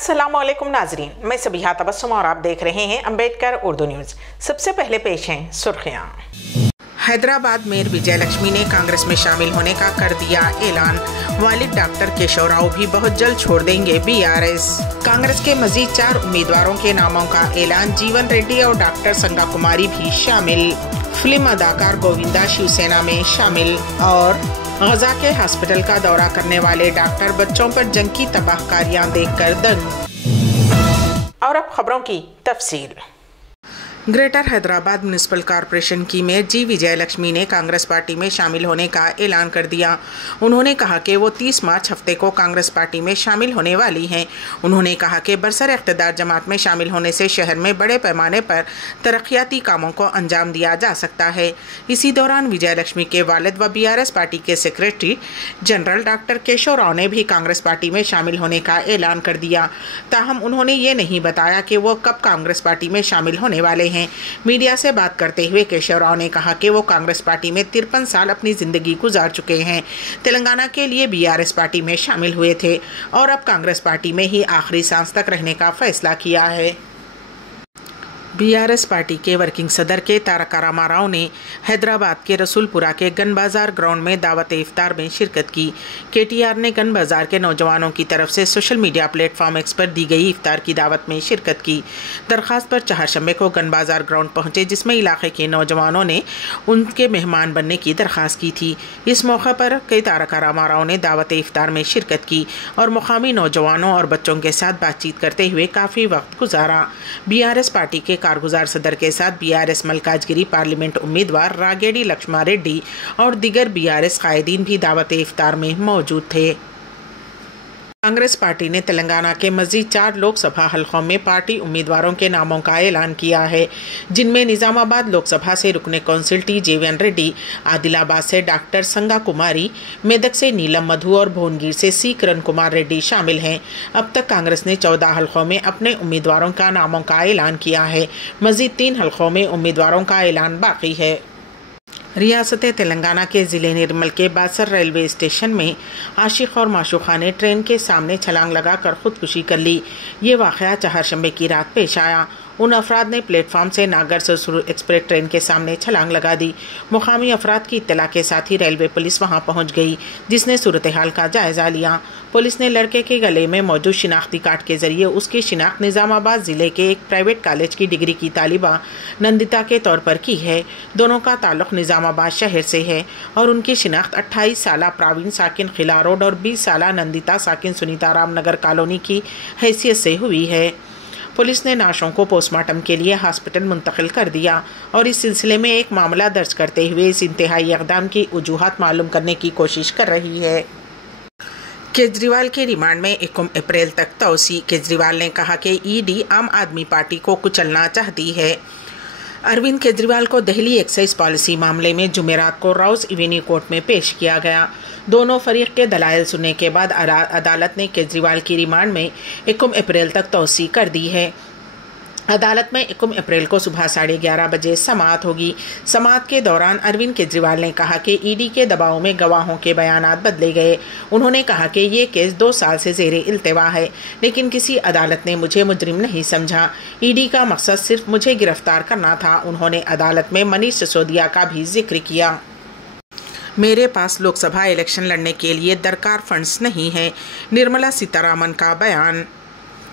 अस्सलाम वालेकुम नाजरीन, मैं सबिहा तबस्सुम और आप देख रहे हैं अंबेडकर उर्दू न्यूज़। सबसे पहले पेश हैं सुर्खियां। हैदराबाद मेयर विजय लक्ष्मी ने कांग्रेस में शामिल होने का कर दिया ऐलान। वालिद डॉक्टर केशव राव भी बहुत जल्द छोड़ देंगे बीआरएस। कांग्रेस के मजीद 4 उम्मीदवारों के नामों का ऐलान। जीवन रेड्डी और डॉक्टर संगा कुमारी भी शामिल। फिल्म अदाकार गोविंदा शिवसेना में शामिल। और गजा के हॉस्पिटल का दौरा करने वाले डॉक्टर बच्चों पर जंग की तबाहकारियां देखकर दंग। और अब खबरों की तफसील। ग्रेटर हैदराबाद म्युनिसिपल कॉरपोरेशन की मेयर जी विजय लक्ष्मी ने कांग्रेस पार्टी में शामिल होने का ऐलान कर दिया। उन्होंने कहा कि वो 30 मार्च हफ्ते को कांग्रेस पार्टी में शामिल होने वाली हैं। उन्होंने कहा कि बरसर इख्तिदार जमात में शामिल होने से शहर में बड़े पैमाने पर तरक्याती कामों को अंजाम दिया जा सकता है। इसी दौरान विजय लक्ष्मी के वालिद व बीआरएस पार्टी के secretary general doctor Keshav Rao ने भी कांग्रेस पार्टी में शामिल होने का ऐलान कर दिया। ताहम उन्होंने ये नहीं बताया कि वो कब कांग्रेस पार्टी में शामिल होने वाले हैं। मीडिया से बात करते हुए केशव राव ने कहा कि वो कांग्रेस पार्टी में 53 साल अपनी जिंदगी गुजार चुके हैं। तेलंगाना के लिए बीआरएस पार्टी में शामिल हुए थे और अब कांग्रेस पार्टी में ही आखिरी सांस तक रहने का फैसला किया है। बीआरएस पार्टी के वर्किंग सदर के तारक रामाराव ने हैदराबाद के रसूलपुरा के गन बाजार ग्राउंड में दावत इफ्तार में शिरकत की। केटीआर ने गन बाजार के नौजवानों की तरफ से सोशल मीडिया प्लेटफॉर्म एक्स पर दी गई इफ्तार की दावत में शिरकत की। दरख्वास्त पर चहारशंबे को गन बाजार ग्राउंड पहुंचे, जिसमें इलाके के नौजवानों ने उनके मेहमान बनने की दरख्वास्त की थी। इस मौके पर कई तारक रामाराव ने दावत इफ्तार में शिरकत की और मुकामी नौजवानों और बच्चों के साथ बातचीत करते हुए काफ़ी वक्त गुजारा। बीआरएस पार्टी के कारगुजार सदर के साथ बीआरएस मलकाजगिरी पार्लियामेंट उम्मीदवार रागेड़ी लक्ष्मा रेड्डी और दीगर बीआरएस कायदीन भी दावत इफ्तार में मौजूद थे। कांग्रेस पार्टी ने तेलंगाना के मजीद 4 लोकसभा हलकों में पार्टी उम्मीदवारों के नामों का ऐलान किया है, जिनमें निजामाबाद लोकसभा से रुकने कौंसिल टी जीवन रेड्डी, आदिलाबाद से डॉक्टर संगा कुमारी, मेदक से नीलम मधु और भुवनगिर से सी किरण कुमार रेड्डी शामिल हैं। अब तक कांग्रेस ने 14 हलकों में अपने उम्मीदवारों का नामों का ऐलान किया है। मजीद 3 हलकों में उम्मीदवारों का ऐलान बाकी है। रियासत तेलंगाना के ज़िले निर्मल के बासर रेलवे स्टेशन में आशिक और माशूका ने ट्रेन के सामने छलांग लगाकर खुदकुशी कर ली। ये वाक़या चहारशंबे की रात पेश आया। उन अफराद ने प्लेटफॉर्म से नागर ससुर एक्सप्रेस ट्रेन के सामने छलांग लगा दी। मुकामी अफराद की इत्तला के साथ ही रेलवे पुलिस वहां पहुंच गई, जिसने सूरत हाल का जायजा लिया। पुलिस ने लड़के के गले में मौजूद शिनाख्ती कार्ड के जरिए उसकी शिनाख्त निजामाबाद जिले के एक प्राइवेट कॉलेज की डिग्री की तालिबा नंदिता के तौर पर की है। दोनों का ताल्लुक निजामाबाद शहर से है और उनकी शिनाख्त 28 साला प्रवीण साकिन खिला रोड और 20 साला नंदिता साकिन सुनीता राम नगर कॉलोनी की हैसियत से हुई है। पुलिस ने नाशों को पोस्टमार्टम के लिए हॉस्पिटल मुंतकिल कर दिया और इस सिलसिले में एक मामला दर्ज करते हुए इस इंतहाई इक़दाम की वजूहात मालूम करने की कोशिश कर रही है। केजरीवाल के रिमांड में 1 अप्रैल तक तौसी। केजरीवाल ने कहा कि ईडी आम आदमी पार्टी को कुचलना चाहती है। अरविंद केजरीवाल को दिल्ली एक्साइज पॉलिसी मामले में जुमेरात को राउस एवेन्यू कोर्ट में पेश किया गया। दोनों फरीक के दलाइल सुनने के बाद अदालत ने केजरीवाल की रिमांड में 1 अप्रैल तक तौसी कर दी है। अदालत में 1 अप्रैल को सुबह 11:30 बजे समाअत होगी। समाअत के दौरान अरविंद केजरीवाल ने कहा कि ईडी के दबाव में गवाहों के बयानात बदले गए। उन्होंने कहा कि ये केस 2 साल से ज़ेरे इल्तिवा है, लेकिन किसी अदालत ने मुझे मुजरिम नहीं समझा। ईडी का मकसद सिर्फ मुझे गिरफ्तार करना था। उन्होंने अदालत में मनीष सिसोदिया का भी जिक्र किया। मेरे पास लोकसभा इलेक्शन लड़ने के लिए दरकार फंड्स नहीं है, निर्मला सीतारामन का बयान।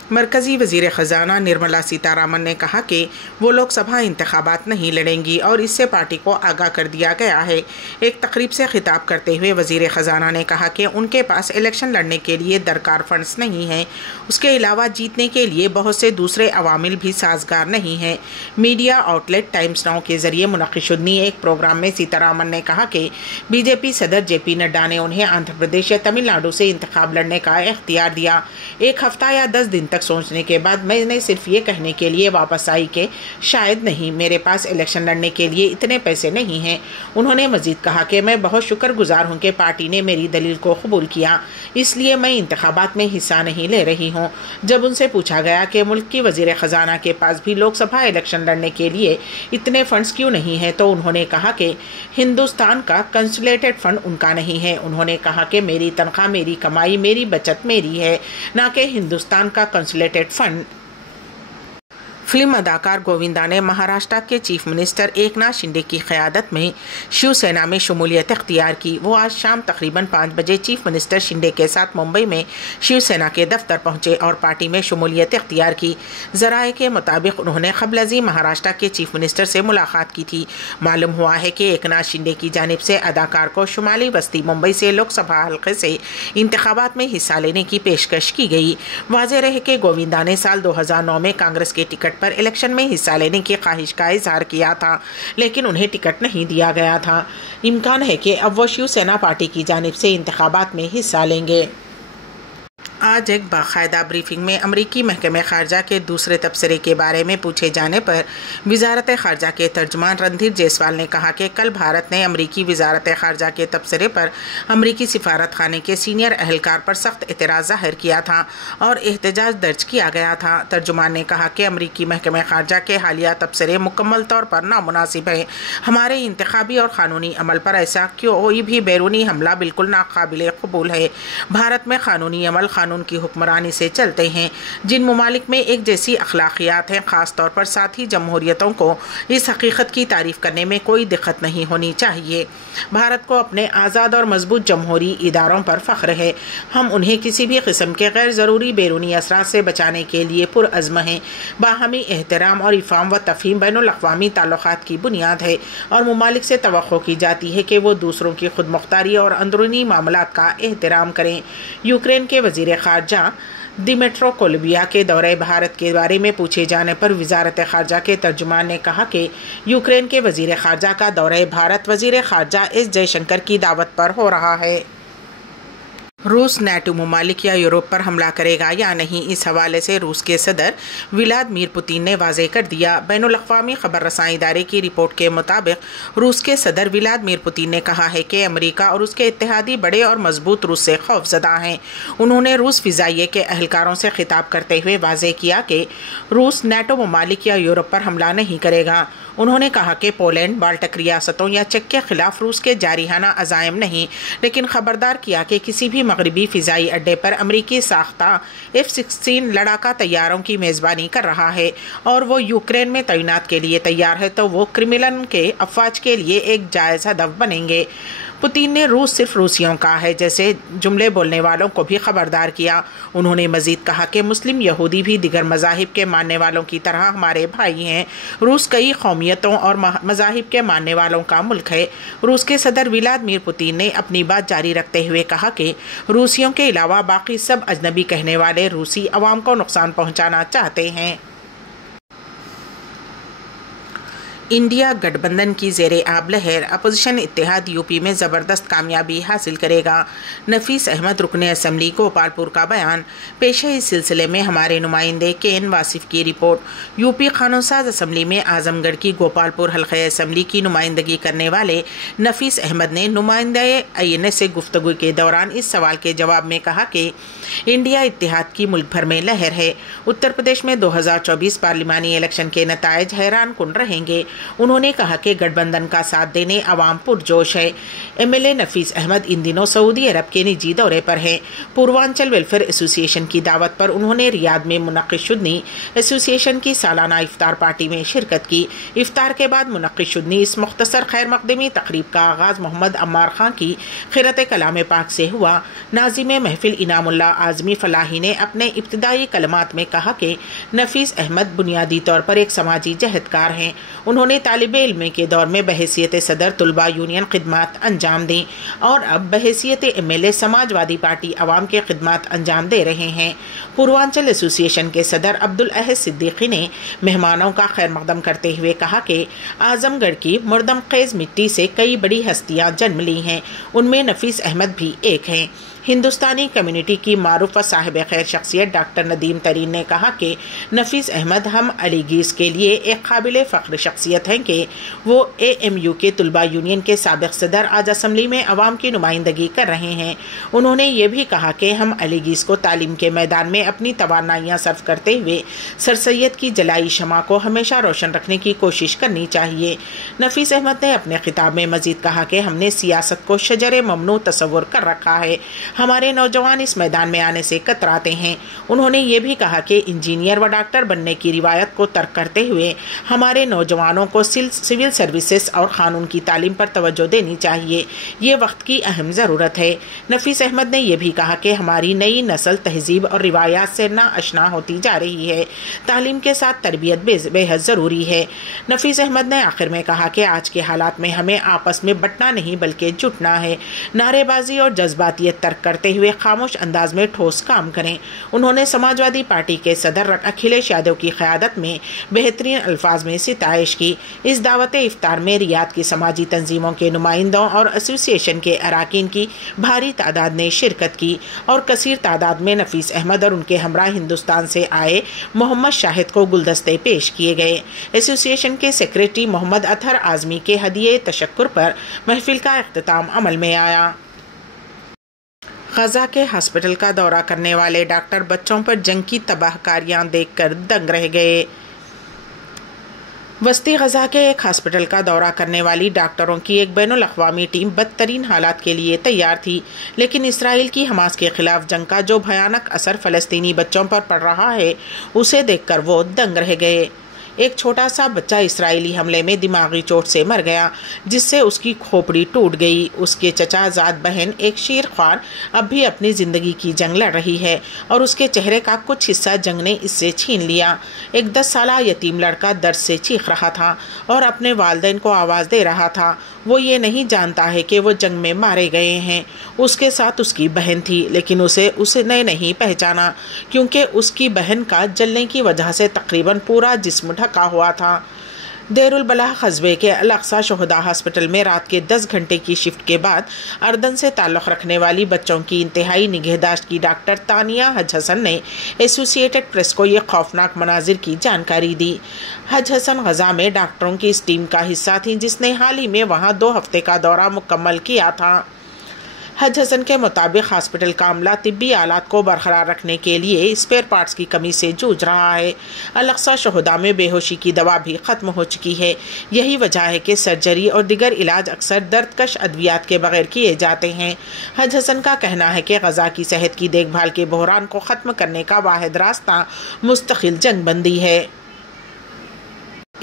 मरकज़ी वज़ीर ख़जाना निर्मला सीतारामन ने कहा कि वो लोकसभा इंतखाबात नहीं लड़ेंगी और इससे पार्टी को आगाह कर दिया गया है। एक तकरीब से खिताब करते हुए वज़ीर ख़जाना ने कहा कि उनके पास इलेक्शन लड़ने के लिए दरकार फंड्स नहीं हैं। उसके अलावा जीतने के लिए बहुत से दूसरे अवामिल भी साजगार नहीं हैं। मीडिया आउटलेट टाइम्स नाउ के ज़रिए मुनक़िशुद्दीन एक प्रोग्राम में सीतारामन ने कहा कि बीजेपी सदर JP नड्डा ने उन्हें आंध्र प्रदेश या तमिलनाडु से इंतखाब लड़ने का इख्तियार दिया। 1 हफ्ता या 10 दिन सोचने के बाद मैंने सिर्फ ये कहने के लिए वापस आई कि शायद नहीं, मेरे पास इलेक्शन लड़ने के लिए इतने पैसे नहीं हैं। उन्होंने मजीद कहा कि मैं बहुत शुक्रगुजार हूं कि पार्टी ने मेरी दलील को कबूल किया, इसलिए मैं इंतखाबात में हिस्सा नहीं ले रही हूं। जब उनसे पूछा गया कि मुल्क की वजीर ख़जाना के पास भी लोकसभा इलेक्शन लड़ने के लिए इतने फंड्स क्यों नहीं हैं, तो उन्होंने कहा कि हिंदुस्तान का कंसुलेटेड फंड उनका नहीं है। उन्होंने कहा कि मेरी तनख्वाह, मेरी कमाई, मेरी बचत मेरी है, ना कि हिंदुस्तान का कंसोलिडेटेड फंड। फिल्म अदाकार गोविंदा ने महाराष्ट्र के चीफ मिनिस्टर एकनाथ शिंदे की क़यादत में शिवसेना में शमूलियत इख्तियार की। वो आज शाम तकरीबन 5 बजे चीफ मिनिस्टर शिंदे के साथ मुंबई में शिवसेना के दफ्तर पहुंचे और पार्टी में शमूलियत इख्तियार की। ज़राए के मुताबिक उन्होंने क़ब्ल महाराष्ट्र के चीफ मिनिस्टर से मुलाकात की थी। मालूम हुआ है कि एकनाथ शिंदे की जानिब से अदाकार को शुमाली बस्ती मुंबई से लोकसभा हल्के से इंतखाबात में हिस्सा लेने की पेशकश की गई। वाज़ेह रहे कि गोविंदा ने साल 2009 में कांग्रेस के टिकट पर इलेक्शन में हिस्सा लेने की ख्वाहिश का इजहार किया था, लेकिन उन्हें टिकट नहीं दिया गया था। इम्कान है कि अब वो शिवसेना पार्टी की जानिब से इंतखाबात में हिस्सा लेंगे। आज एक बाकायदा ब्रीफिंग में अमरीकी महकमे खारजा के दूसरे तबसरे के बारे में पूछे जाने पर वजारत खारजा के तर्जुमान रणधीर जायसवाल ने कहा कि कल भारत ने अमरीकी वजारत खारजा के तबसरे पर अमरीकी सिफारत खाने के सीनियर अहलकार पर सख्त एतराज़ ज़ाहिर किया था और एहतजाज दर्ज किया गया था। तर्जुमान ने कहा कि अमरीकी महकमे खारजा के हालिया तबसरे मुकम्मल तौर पर नामुनासिब है। हमारे इंतखाबी और क़ानूनी अमल पर ऐसा कोई भी बैरूनी हमला बिल्कुल नाकाबिल कबूल है। भारत में क़ानूनी अमल कानून की हुक्मरानी से चलते हैं। जिन ममालिक में एक जैसी अखलाकियात हैं, ख़ास तौर पर साथी जमहूरियतों को इस हकीकत की तारीफ़ करने में कोई दिक्कत नहीं होनी चाहिए। भारत को अपने आज़ाद और मजबूत जमहूरी इदारों पर फ़ख्र है। हम उन्हें किसी भी किस्म के गैर ज़रूरी बैरूनी असरात से बचाने के लिए पुरअज़्म हैं। बाहमी एहतराम और इफ़ाम व तफ़हीम बैनुल-अक़वामी ताल्लुक़ात की बुनियाद है और ममालिक से तवक्को की जाती है कि वो दूसरों की खुद मुख्तारी और अंदरूनी मामलात का एहतराम करें। यूक्रेन के वज़ीर ख़ारजा दिमित्रो कोलबिया के दौरे भारत के बारे में पूछे जाने पर वजारत ख़ारजा के तर्जुमान ने कहा कि यूक्रेन के वज़ीर ख़ारजा का दौरे भारत वज़ीर ख़ारजा एस जयशंकर की दावत पर हो रहा है। रूस नेटो ममालिक या यूरोप पर हमला करेगा या नहीं, इस हवाले से रूस के सदर व्लादिमीर पुतिन ने वाज़ेह कर दिया। बैनुल-अक़वामी ख़बर रसाई इदारे की रिपोर्ट के मुताबिक रूस के सदर व्लादिमीर पुतिन ने कहा है कि अमेरिका और उसके इत्तेहादी बड़े और मजबूत रूस से खौफज़दा हैं। उन्होंने रूस फ़िज़ाइये के अहलकारों से खिताब करते हुए वाज़ेह किया कि रूस नेटो ममालिक या यूरोप पर हमला नहीं करेगा। उन्होंने कहा कि पोलैंड, बाल्टक रियासतों या चेक के खिलाफ रूस के जारिहाना अज़ाइम नहीं, लेकिन खबरदार किया कि किसी भी मगरबी फ़िज़ाई अड्डे पर अमरीकी साख्ता F-16 लड़ाका तैयारों की मेज़बानी कर रहा है और वो यूक्रेन में तैनात के लिए तैयार है, तो वो क्रिमिलन के अफवाज के लिए एक जायज़ हदफ बनेंगे। पुतिन ने रूस सिर्फ रूसियों का है जैसे जुमले बोलने वालों को भी खबरदार किया। उन्होंने मजीद कहा कि मुस्लिम यहूदी भी दिगर मज़ाहिब के मानने वालों की तरह हमारे भाई हैं। रूस कई कौमियतों और मज़ाहिब के मानने वालों का मुल्क है। रूस के सदर व्लादिमीर पुतिन ने अपनी बात जारी रखते हुए कहा कि रूसियों के अलावा बाकी सब अजनबी कहने वाले रूसी अवाम को नुकसान पहुँचाना चाहते हैं। इंडिया गठबंधन की ज़ेरे आब लहर अपोजिशन इत्तेहाद यूपी में ज़बरदस्त कामयाबी हासिल करेगा। नफीस अहमद रुकने असम्बली गोपालपुर का बयान पेश है। इस सिलसिले में हमारे नुमाइंदे KN वासिफ की रिपोर्ट। यूपी कानूनसाज असम्बली में आजमगढ़ की गोपालपुर हल्क़े असम्बली की नुमाइंदगी करने वाले नफीस अहमद ने नुमाइंदे INA से गुफ्तगू के दौरान इस सवाल के जवाब में कहा कि इंडिया इत्तेहाद की मुल्क भर में लहर है। उत्तर प्रदेश में 2024 पार्लिमानी इलेक्शन के नताइज हैरान कुन रहेंगे। उन्होंने कहा कि गठबंधन का साथ देने अवाम पुरजोश है। MLA नफीस अहमद इन दिनों सऊदी अरब के निजी दौरे पर हैं। पूर्वांचल वेलफेयर एसोसिएशन की दावत पर उन्होंने रियाद में मुनक़्क़िद शुदनी एसोसिएशन की सालाना इफ्तार पार्टी में शिरकत की। इफ्तार के बाद मुनक़्क़िद शुदनी इस मुख्तसर खैर मक़दमी तक़रीब का आगाज़ मोहम्मद अम्मार खां की क़िरात कलाम पाक से हुआ। नाज़िम महफिल इनामुल्लाह आज़मी फ़लाही ने अपने इब्तिदाई कलमात में कहा कि नफीस अहमद बुनियादी तौर पर एक समाजी जहदकार हैं। उन्होंने तालिबे इल्म के दौर में बहैसियत सदर तुलबा यूनियन खिदमात अंजाम दी और अब बहैसियत MLA समाजवादी पार्टी अवाम के खिदमात अंजाम दे रहे हैं। पूर्वांचल एसोसिएशन के सदर अब्दुल अहद सिद्दीकी ने मेहमानों का खैर मकदम करते हुए कहा कि आजमगढ़ की मुर्दम खेज मिट्टी से कई बड़ी हस्तियां जन्म ली हैं, उनमें नफीस अहमद भी एक हैं। हिंदुस्तानी कम्युनिटी की मारूफ व साहिब खैर शख्सियत डॉक्टर नदीम तरीन ने कहा कि नफीस अहमद हम अलीगीज के लिए एक काबिल फ़ख्र शख्सियत हैं कि वो AMU के तुलबा यूनियन के साबिक़ सदर आज असम्बली में अवाम की नुमाइंदगी कर रहे हैं। उन्होंने ये भी कहा कि हम अलीगीज को तालीम के मैदान में अपनी तवानाइयाँ सर्व करते हुए सर सैयद की जलाई शमा को हमेशा रोशन रखने की कोशिश करनी चाहिए। नफीस अहमद ने अपने खिताब में मजीद कहा कि हमने सियासत को शजर ममनू तस्वुर कर रखा है। हमारे नौजवान इस मैदान में आने से कतराते हैं। उन्होंने ये भी कहा कि इंजीनियर व डॉक्टर बनने की रिवायत को तर्क करते हुए हमारे नौजवानों को सिविल सर्विसेज और कानून की तालीम पर तवज्जो देनी चाहिए। ये वक्त की अहम ज़रूरत है। नफीस अहमद ने यह भी कहा कि हमारी नई नस्ल तहजीब और रिवायात से नाआशना होती जा रही है। तालीम के साथ तरबियत बेहद ज़रूरी है। नफीस अहमद ने आखिर में कहा कि आज के हालात में हमें आपस में बंटना नहीं बल्कि जुटना है। नारेबाजी और जज्बातियत तर्क करते हुए खामोश अंदाज में ठोस काम करें। उन्होंने समाजवादी पार्टी के सदर अखिलेश यादव की क़यादत में बेहतरीन अल्फाज में सिताइश की। इस दावत इफ्तार में रियाद की समाजी तंजीमों के नुमाइंदों और एसोसिएशन के अराकीन की भारी तादाद ने शिरकत की और कसीर तादाद में नफीस अहमद और उनके हमरा हिंदुस्तान से आए मोहम्मद शाहिद को गुलदस्ते पेश किए गए। एसोसिएशन के सेक्रेटरी मोहम्मद अतहर आजमी के हदिये तशक्कुर पर महफिल का इख्तिताम अमल में आया। गजा के हॉस्पिटल का दौरा करने वाले डॉक्टर बच्चों पर जंग की तबाहकारियां देखकर दंग रह गए। वस्ती गजा के एक हॉस्पिटल का दौरा करने वाली डॉक्टरों की एक बैनुल अक़वामी टीम बदतरीन हालात के लिए तैयार थी, लेकिन इसराइल की हमास के खिलाफ जंग का जो भयानक असर फ़लस्तीनी बच्चों पर पड़ रहा है उसे देखकर वो दंग रह गए। एक छोटा सा बच्चा इसराइली हमले में दिमागी चोट से मर गया, जिससे उसकी खोपड़ी टूट गई। उसके चचाजाद बहन एक शीर ख्वार अब भी अपनी ज़िंदगी की जंग लड़ रही है और उसके चेहरे का कुछ हिस्सा जंग ने इससे छीन लिया। एक 10 साला यतीम लड़का दर्द से चीख रहा था और अपने वालिदैन को आवाज़ दे रहा था। वो ये नहीं जानता है कि वो जंग में मारे गए हैं। उसके साथ उसकी बहन थी, लेकिन उसने नहीं पहचाना क्योंकि उसकी बहन का जलने की वजह से तकरीबन पूरा जिस्म ढका हुआ था। देरुल बलाह कस्बे के अल अक्सा शोहदा हॉस्पिटल में रात के 10 घंटे की शिफ्ट के बाद अर्दन से ताल्लुक़ रखने वाली बच्चों की इंतहाई निगहदाश्त की डॉक्टर तानिया हज हसन ने एसोसिएटेड प्रेस को ये खौफनाक मनाजिर की जानकारी दी। हज हसन गजा में डॉक्टरों की इस टीम का हिस्सा थी जिसने हाल ही में वहाँ 2 हफ्ते का दौरा मुकम्मल किया था। हज हसन के मुताबिक हॉस्पिटल का अमला तिब्बी आलात को बरकरार रखने के लिए स्पेयर पार्ट्स की कमी से जूझ रहा है। अल अक्सा शोहदा में बेहोशी की दवा भी ख़त्म हो चुकी है। यही वजह है कि सर्जरी और दिगर इलाज अक्सर दर्दकश अद्वियात के बगैर किए जाते हैं। हज हसन का कहना है कि गजा की सेहत की देखभाल के बहरान को ख़त्म करने का वाहिद रास्ता मुस्तकिल जंगबंदी है।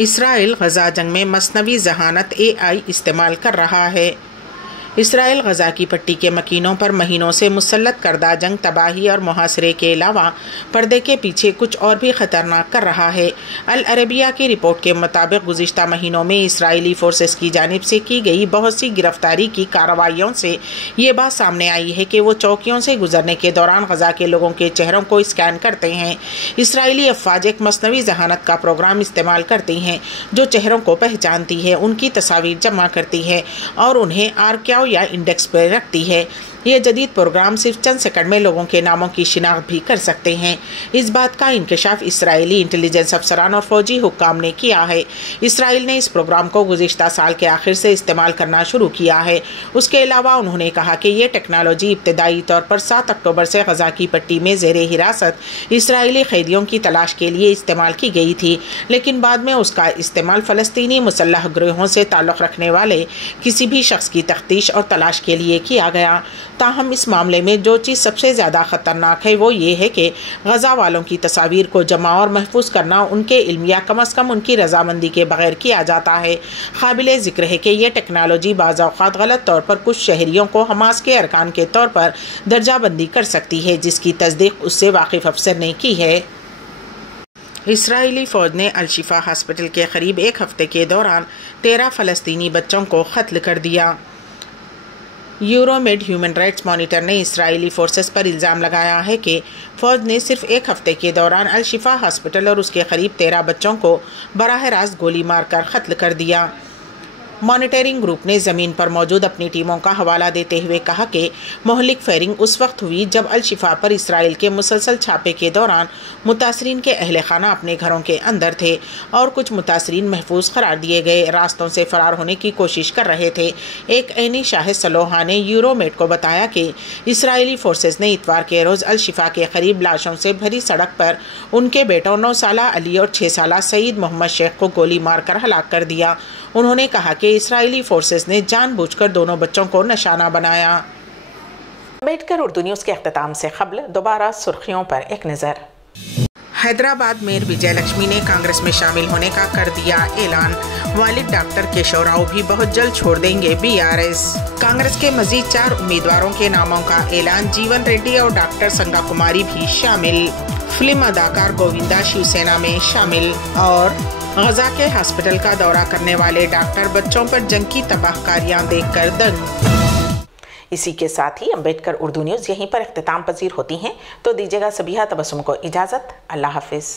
इसराइल गजा जंग में मसनवी जहानत AI इस्तेमाल कर रहा है। इसराइल गजा की पट्टी के मकीनों पर महीनों से मुसल्लत करदा जंग तबाही और मुहासरे के अलावा पर्दे के पीछे कुछ और भी ख़तरनाक कर रहा है। अल अरबिया की रिपोर्ट के मुताबिक गुज़िश्ता महीनों में इसराइली फोर्सेस की जानिब से की गई बहुत सी गिरफ्तारी की कार्रवाइयों से ये बात सामने आई है कि वो चौकियों से गुजरने के दौरान गजा के लोगों के चेहरों को स्कैन करते हैं। इसराइली अफवाज एक मसनवी जहानत का प्रोग्राम इस्तेमाल करती हैं जो चेहरों को पहचानती है, उनकी तस्वीर जमा करती है और उन्हें आर्क्याव या इंडेक्स पर रखती है। ये जदीद प्रोग्राम सिर्फ चंद सेकंड में लोगों के नामों की शिनाख्त भी कर सकते हैं। इस बात का इंकशाफ इसराइली इंटेलिजेंस अफसरान और फौजी हुक्काम ने किया है। इसराइल ने इस प्रोग्राम को गुज़िश्ता साल के आखिर से इस्तेमाल करना शुरू किया है। उसके अलावा उन्होंने कहा कि ये टेक्नोलॉजी इब्तदाई तौर पर 7 अक्टूबर से गजा की पट्टी में ज़ेरे हिरासत इसराइली कैदियों की तलाश के लिए इस्तेमाल की गई थी, लेकिन बाद में उसका इस्तेमाल फ़लस्तीनी मुसल्लह गिरोहों से ताल्लुक़ रखने वाले किसी भी शख्स की तफ्तीश और तलाश के लिए किया गया। ताहम इस मामले में जो चीज़ सबसे ज़्यादा ख़तरनाक है वो ये है कि गजा वालों की तस्वीर को जमा और महफूज करना उनके इल्म या कम अज़ कम उनकी रजामंदी के बगैर किया जाता है। काबिल ज़िक्र है कि यह टेक्नोलॉजी बाज़ औक़ात गलत तौर पर कुछ शहरियों को हमास के अरकान के तौर पर दर्जाबंदी कर सकती है, जिसकी तस्दीक उससे वाकिफ़ अफसर ने की है। इसराइली फ़ौज ने अल शिफा हॉस्पिटल के करीब 1 हफ्ते के दौरान 13 फ़लस्तीनी बच्चों को कत्ल कर दिया। यूरोमेड ह्यूमन राइट्स मॉनिटर ने इसराइली फोर्सेस पर इल्ज़ाम लगाया है कि फ़ौज ने सिर्फ 1 हफ्ते के दौरान अल शिफा हॉस्पिटल और उसके करीब 13 बच्चों को बराह रास्त गोली मारकर कत्ल कर दिया। मॉनिटरिंग ग्रुप ने ज़मीन पर मौजूद अपनी टीमों का हवाला देते हुए कहा कि मोहलिक फायरिंग उस वक्त हुई जब अल शिफा पर इसराइल के मुसलसल छापे के दौरान मुतासरीन के अहले खाना अपने घरों के अंदर थे और कुछ मुतासरीन महफूज करार दिए गए रास्तों से फरार होने की कोशिश कर रहे थे। एक ऐनी शाहिद सलोहा ने यूरोमेड को बताया कि इसराइली फोर्सेस ने इतवार के रोज़ अल शिफा के करीब लाशों से भरी सड़क पर उनके बेटों 9 साला अली और 6 साला सईद मोहम्मद शेख को गोली मारकर हलाक कर दिया। उन्होंने कहा कि इसराइली फोर्सेस ने जानबूझकर दोनों बच्चों को निशाना बनाया। अम्बेडकर उर्दू न्यूज़ के अख्ताम से क़ब्ल दोबारा सुर्खियों पर एक नज़र। हैदराबाद मेयर विजय लक्ष्मी ने कांग्रेस में शामिल होने का कर दिया ऐलान। वालिद डॉक्टर केशव राव भी बहुत जल्द छोड़ देंगे बीआरएस। कांग्रेस के मजीद 4 उम्मीदवारों के नामों का ऐलान। जीवन रेड्डी और डॉक्टर संगा कुमारी भी शामिल। फिल्म अदाकार गोविंदा शिवसेना में शामिल। और गजा के हॉस्पिटल का दौरा करने वाले डॉक्टर बच्चों पर जंग की तबाहकारियां देखकर दंग। इसी के साथ ही अम्बेडकर उर्दू न्यूज़ यहीं पर इख्तिताम पजीर होती हैं, तो दीजिएगा सबीहा तबस्सुम को इजाज़त। अल्लाह हाफिज़।